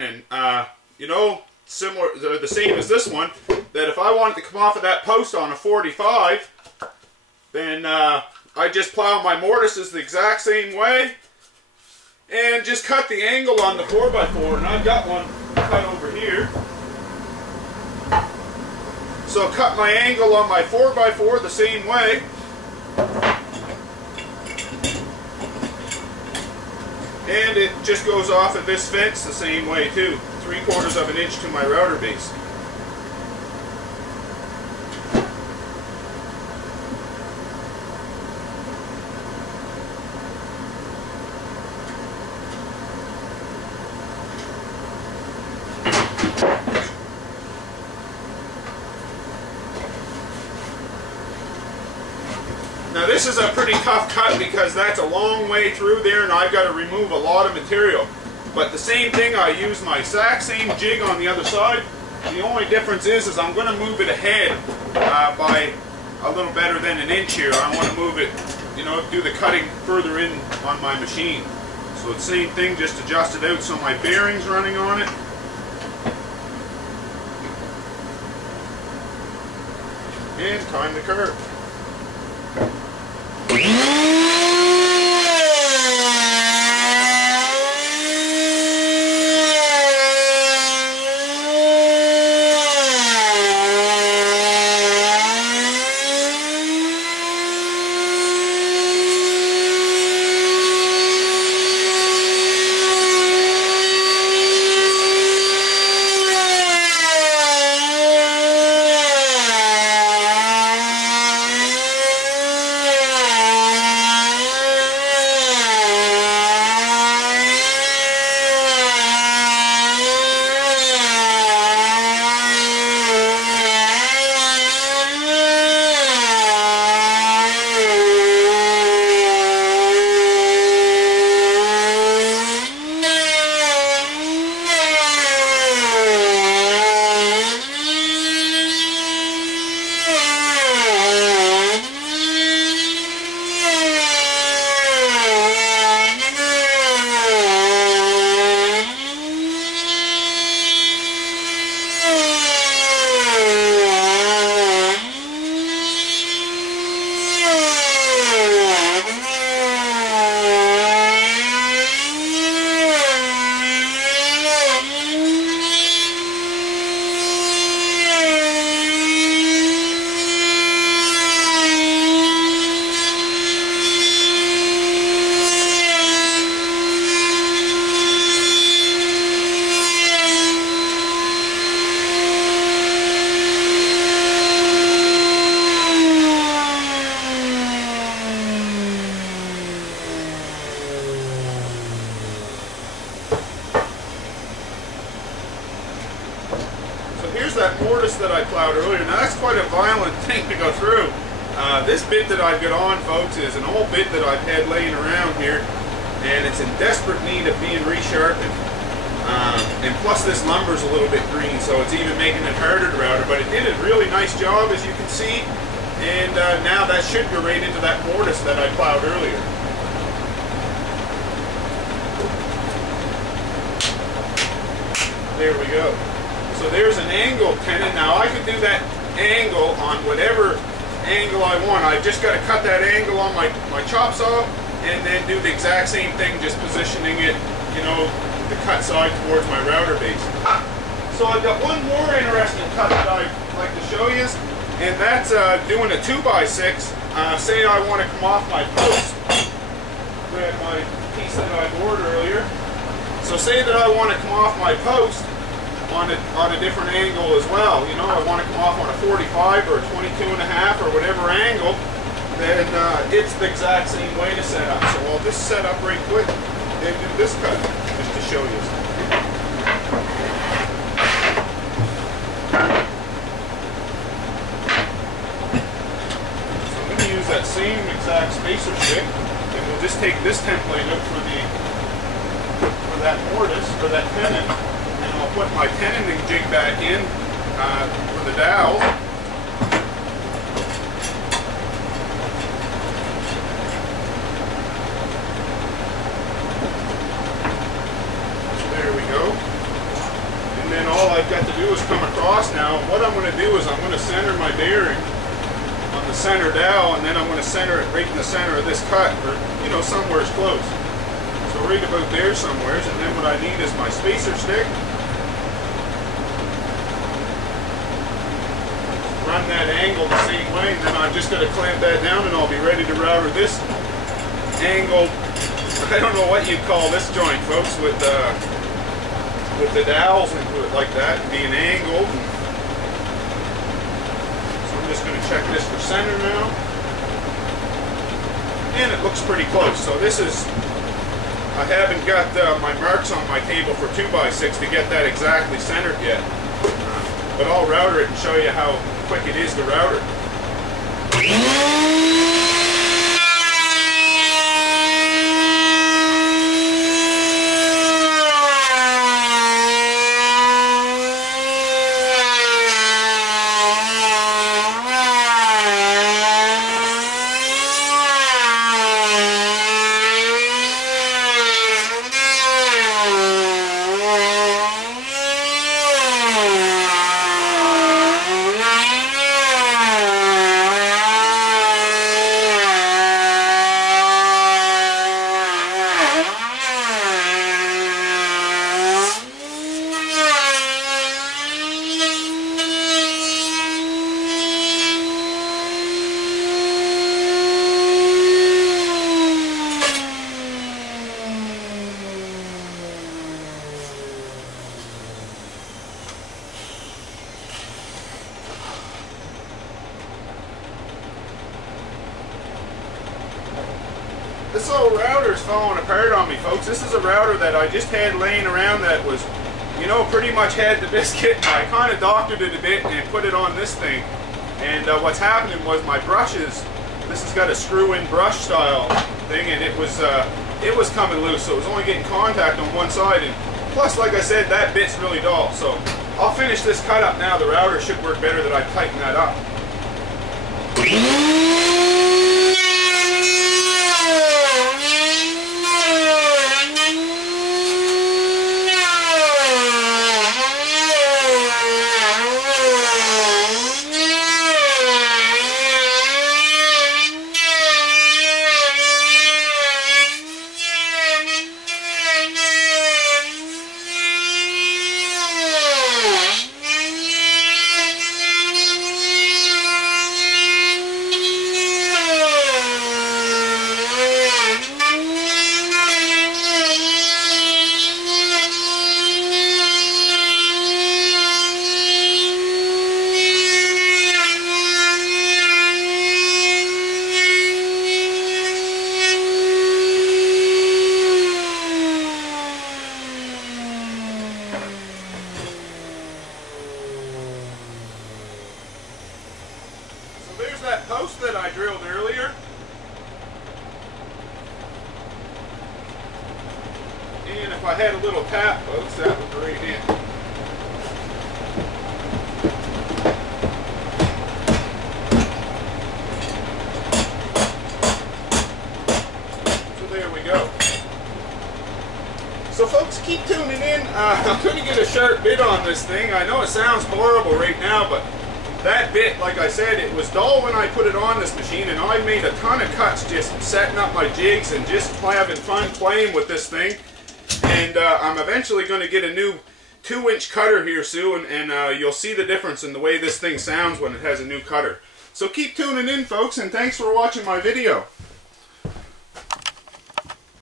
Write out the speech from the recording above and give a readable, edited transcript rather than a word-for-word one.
And you know, similar, the same as this one, that if I wanted to come off of that post on a 45, then I just plow my mortises the exact same way and just cut the angle on the 4x4, and I've got one cut over here. So cut my angle on my 4x4 the same way. And it just goes off of this fence the same way too. 3/4 of an inch to my router base. Now this is a pretty tough cut because that's a long way through there and I've got to remove a lot of material. But the same thing, I use my exact same jig on the other side. The only difference is I'm going to move it ahead by a little better than an inch here. I want to move it, you know, do the cutting further in on my machine. So it's the same thing, just adjust it out so my bearing's running on it. And time the curve. Here's that mortise that I plowed earlier. Now that's quite a violent thing to go through. This bit that I've got on, folks, is an old bit that I've had laying around here, and it's in desperate need of being resharpened. And plus this lumber's a little bit green, so it's even making it harder to router, but it did a really nice job, as you can see, and now that should go right into that mortise that I plowed earlier. There we go. So there's an angle tenon. Now I could do that angle on whatever angle I want. I've just got to cut that angle on my chop saw and then do the exact same thing, just positioning it, you know, the cut side towards my router base. So I've got one more interesting cut that I'd like to show you, and that's doing a 2x6. Say I want to come off my post, grab my piece that I bored earlier. So say that I want to come off my post on a different angle as well. You know, I want to come off on a 45 or a 22.5 or whatever angle, then it's the exact same way to set up. So I'll just set up right quick and do this cut just to show you. So I'm going to use that same exact spacer stick, and we'll just take this template out for that mortise, or that tenon. And I'll put my tenoning jig back in for the dowel. So there we go. I've got to do is come across now. What I'm going to do is I'm going to center my bearing on the center dowel, and then I'm going to center it right in the center of this cut, or you know, somewhere's close. So right about there somewheres, and then what I need is my spacer stick. Run that angle the same way, and then I'm just going to clamp that down, and I'll be ready to router this angle. I don't know what you'd call this joint, folks, with the dowels into it like that, being angled. So I'm just going to check this for center now, and it looks pretty close. So this is, I haven't got my marks on my table for 2x6 to get that exactly centered yet, but I'll router it and show you how quick it is to router. This old router's falling apart on me, folks. This is a router that I just had laying around that was, you know, pretty much had the biscuit. I kind of doctored it a bit and put it on this thing. And what's happening was my brushes, this has got a screw-in brush style thing, and it was coming loose, so it was only getting contact on one side. And plus, like I said, that bit's really dull. So I'll finish this cut up now. The router should work better that I tighten that up. There's that post that I drilled earlier. And if I had a little tap, folks, that would right in. So there we go. So folks, keep tuning in. I'm going to get a sharp bit on this thing. I know it sounds horrible right now, but that bit, like I said, it was dull when I put it on this machine, and I made a ton of cuts just setting up my jigs and just having fun playing with this thing. And I'm eventually going to get a new 2-inch cutter here soon, and you'll see the difference in the way this thing sounds when it has a new cutter. So keep tuning in, folks, and thanks for watching my video.